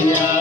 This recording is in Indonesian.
Hallelujah.